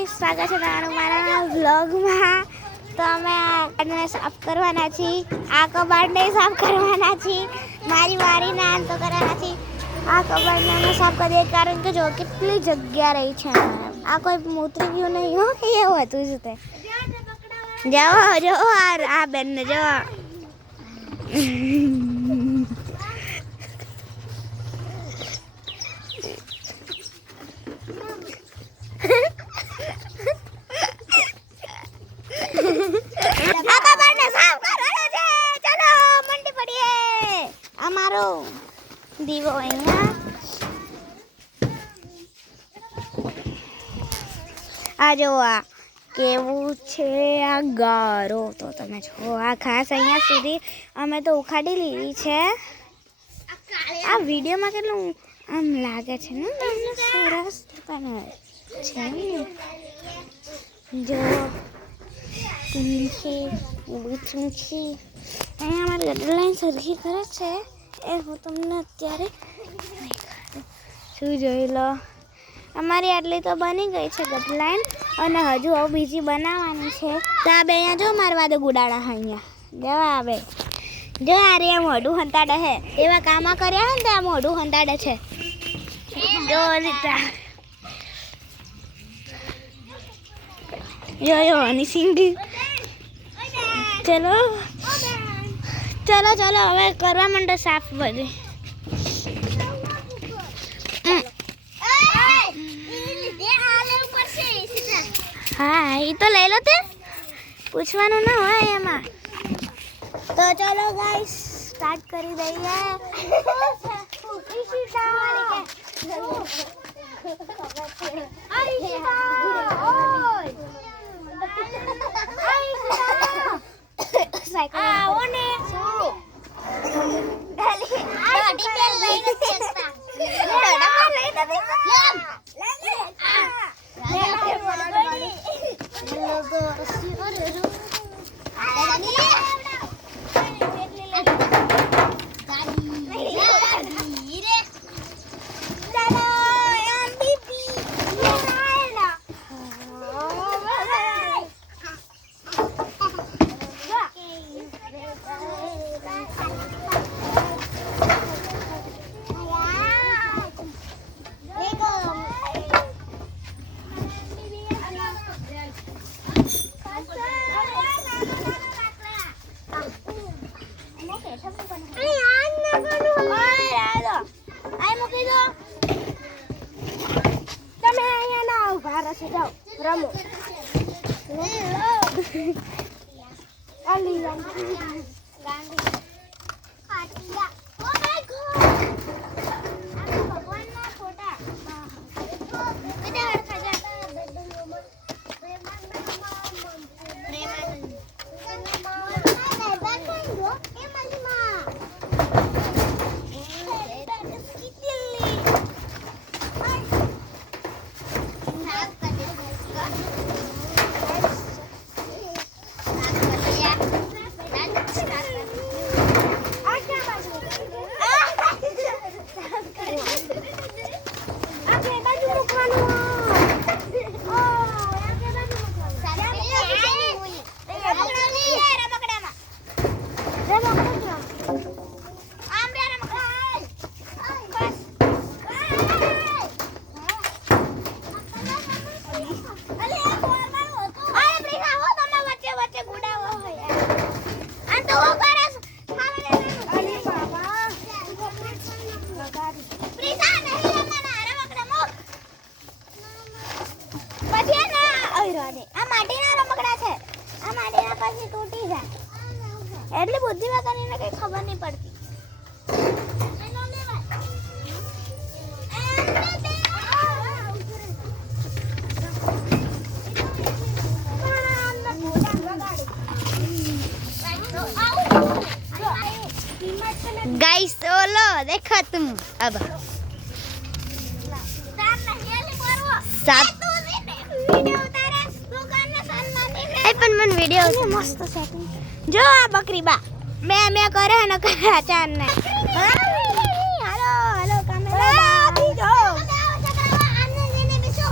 Guys, સ્વાગત છે તમારું મારા વ્લોગમાં. તો અમે આ સાફ કરવાના છીએ, આ કબાટને સાફ કરવાના છીએ, મારી વારીને આંતો કરવાના છીએ. આ કબાટને અમે સાફ કરીએ કારણ કે જો કેટલી જગ્યા રહી છે. આ કોઈ મૂતરી ગયું નહીં હો, એવું હતું જ તે. જાઓ જો આ બેનને જો દીવો અહીંયા આ જો આ કેવું છે આ ગારો. તો તમે જો આ ખાસ અહીંયા સુધી અમે તો ઉખાડી લીધી છે. આ વિડીયોમાં કેટલું આમ લાગે છે ને તમને સરસ પણ છે ને. જો તુલસી તુલસી અહીંયા અમારી ગડલાઈન સરખી કરે છે એ હું તમને અત્યારે શું જોઈ લો. અમારી આટલી તો બની ગઈ છે ગડલાઈન અને હજુ હવે બીજી બનાવવાની છે. તો આ બે અહીંયા જો મારવા દે ગુડાડા અહીંયા જવા આવે જો આ રે મોઢું હંતાડે હે એવા કામા કર્યા હે ને તો આ મોઢું હંતાડે છે જો રીતા yo ની સિંગી. ચલો ચલો ચલો હવે કરવા માંડો સાફ બધું. હા એ તો લઈ લો તે પૂછવાનું ના હોય એમાં. તો ચલો ગાઈસ સ્ટાર્ટ કરી દઈએ. રમો એટલી બુદ્ધિ વાળાને કઈ ખબર નહીં પડતી. गाइस बोलो देखो तुम अब પણ મને વિડિયો મસ્ત સેટિંગ જો આ બકરી બા મે કરે ને કરે ચાન ને હાલો હાલો કામેરા જો આને જેને બેસો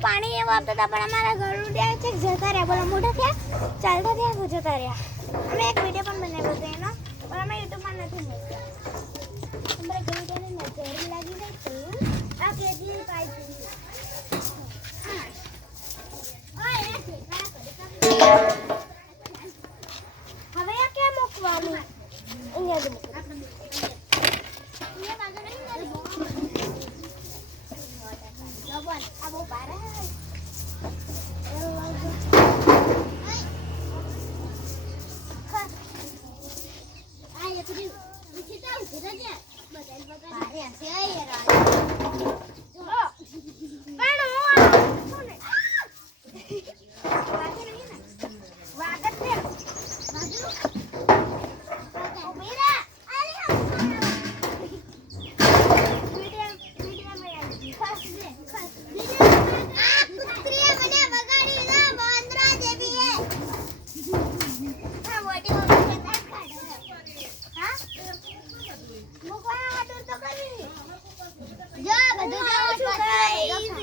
પાણી એવું આપતા હતા પણ અમારા ઘર ઉડ્યા છે જતા રહ્યા. બોલો મોટા થયા ચાલતા થયા જતા રહ્યા. અમે એક વિડીયો પણ બનાવ્યો હતો એનો પણ અમે યુટ્યુબમાં નથી મૂક્યો. અમારા ઘર ઉડ્યાને નજર લાગી ગઈ તો આ કેટલી પાઇપ હવે આ ક્યાં મૂકવાનું? અહીંયા જ મૂકવાનું. આ બહુ પારા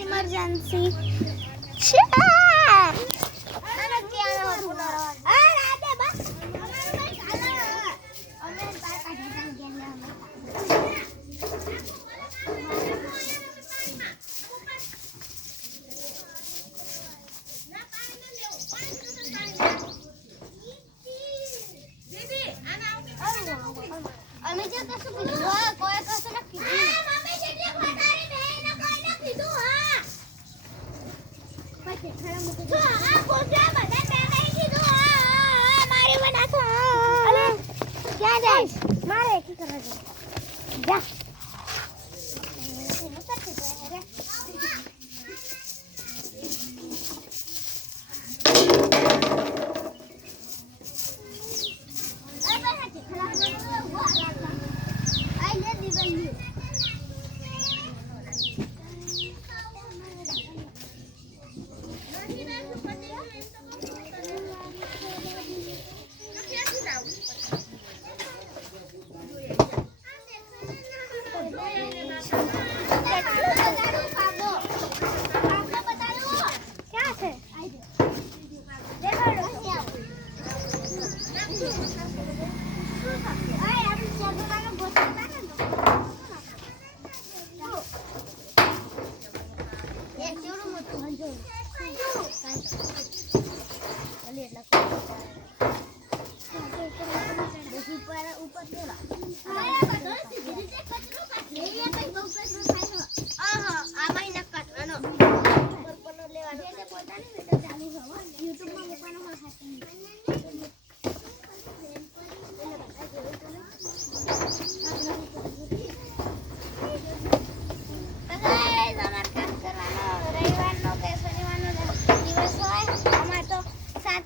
emergency. અમે જે કશું કીધું કોઈ કશું ન કીધું. મમ્મી જેટલી ખોટારી ને એને કોઈ ન કીધું. હા પછી ખરા મૂકી જો આ કોજા બધા પેગાઈ કીધું. હા મારી બનાતો. અલે ક્યાં જઈશ? મારે કી કરવા જઈશ? જા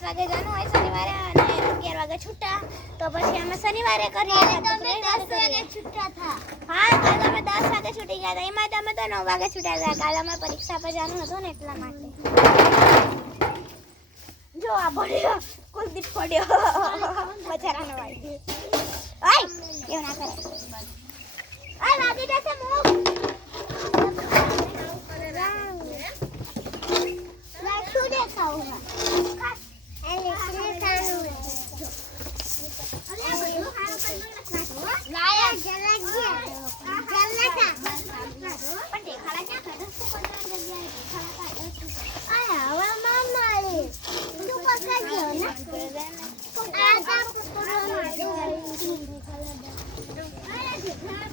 વાગે જવાનું હોય શનિવારે અને 11 વાગે છૂટા તો પછી અમે શનિવારે કરીએ તો 10 વાગે છૂટા થા. હા કાલે અમે 10 વાગે છૂટી ગયા હતા. એમાં તમે તો 9 વાગે છૂટા ગયા. કાલે અમે પરીક્ષા પર જવાનું હતું ને એટલા માટે. જો આ પડ્યો કુલદીપ પડ્યો બચારાનો વાઈ. ઓય એવું ના કરે. ઓય વાગી જશે મુખ. લાઈટ દેખાવું ના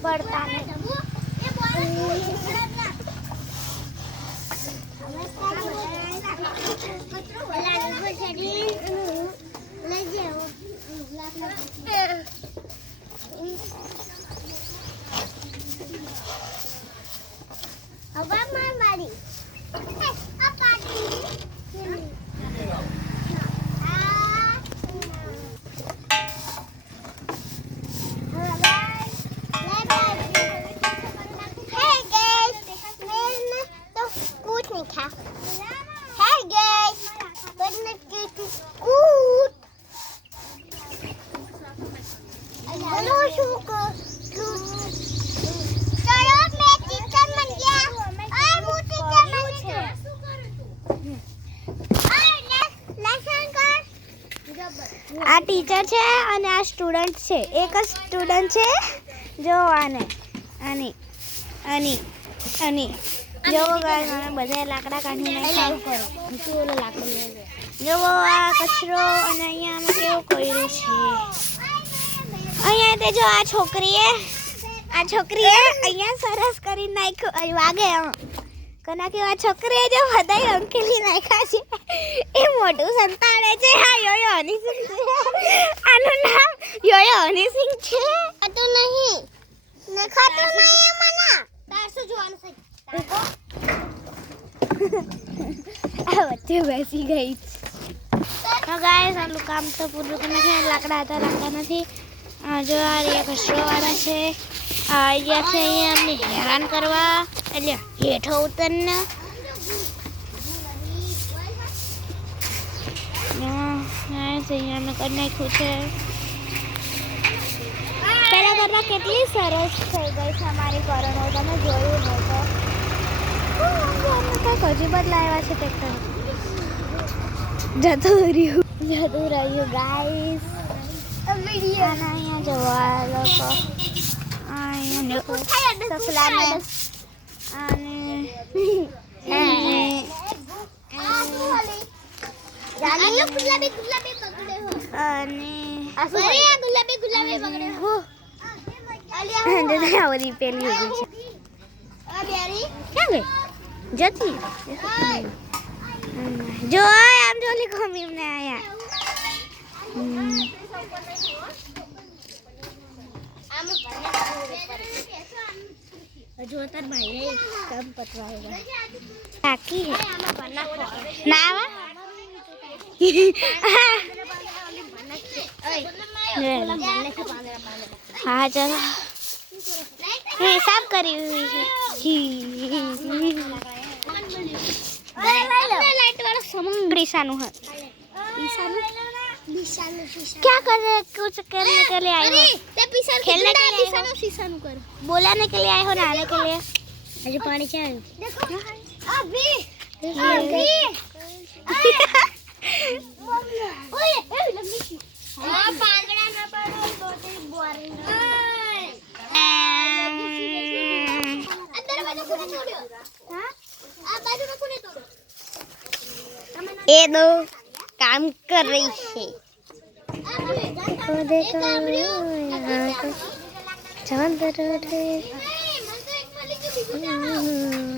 પડતા Hey guys, let's get to school. Hello, sugar. Teacher છે અને આ સ્ટુડન્ટ છે. એક જ સ્ટુડન્ટ છે. જો આને આની જો ગાઈસ અમે બધા લાકડા કાઢીને ખાવ કરો. જો આ કચરો અને અહીંયા અમે કેવું કર્યું છે. અહીંયા તે જો આ છોકરીએ અહીંયા સરસ કરી નાખ્યું. વાગે કના કે આ છોકરીએ જો બધાય અંકેલી નાખ્યા છે. એ મોટું સંતાડે છે. હા યોયો હનીસિંહ છે. આનું નામ યોયો હનીસિંહ છે. તો નહીં નખાતો નહીં મને. તાર શું જોવાનું છે? આ વચ્ચે બેસી ગઈ. તો ગાઈસ આનું કામ તો પૂરું કરી નાખ્યું. લાકડા હતા, લાકડા નથી. જો આ રહ્યા કચરોવાળા છે. અહીંયા છે અહીંયા અમને હેરાન કરવા. એટલે હેઠો ઉતરને અહીંયા મેં કરી નાખ્યું છે. પહેલા કરતાં કેટલી સરસ થઈ ગઈ છે અમારી કરોડો. તમે જોયું હોય તો કંઈક હજી બદલાવ્યા છે ટ્રેક્ટર. જતું રહ્યું ગાઈસ. અહીંયા જોવા લોકો જો આમ જોલી ખમી ને આયા જોતર ભાઈ કામ પતવા બાકી હે ના આવા હા ચાલો હિસાબ કરી છે. लाइट वाला समंग ईशानु है. क्या कर रहे हैं? कुछ करने के लिए आए हो? खेलने के लिए ईशानु कर बोलाने के लिए आए हो? नहाने के लिए? अरे पानी क्या है? देखो अभी ओए लम्बी हां पांगड़ा ना पड़ो तो बोरिंग अंदर बाजू कोने छोड़ो. हां आ बाजू में कोने तोड़ो. ये दो काम कर रही है. देखो देखो यहाँ को चांद उठे.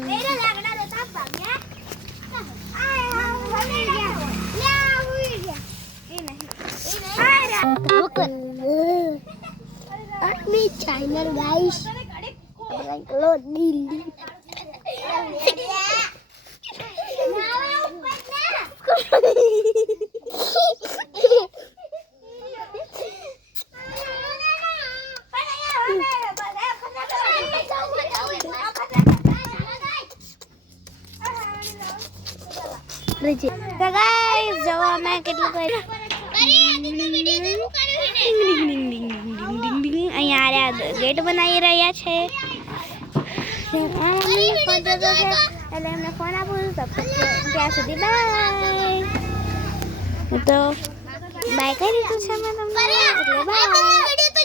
मेरा लगड़ा देता पागया. अपनी चैनल गाइस लो दिल्ली तो गाइस जो मैं કેટલું કરી અહીંયા આ ગેટ બનાવી રહ્યા છે. એટલે એમને ફોન આપું ત્યાં સુધી બાય. તો બાય કરી દીધું છે મેં તમને એટલે બાય.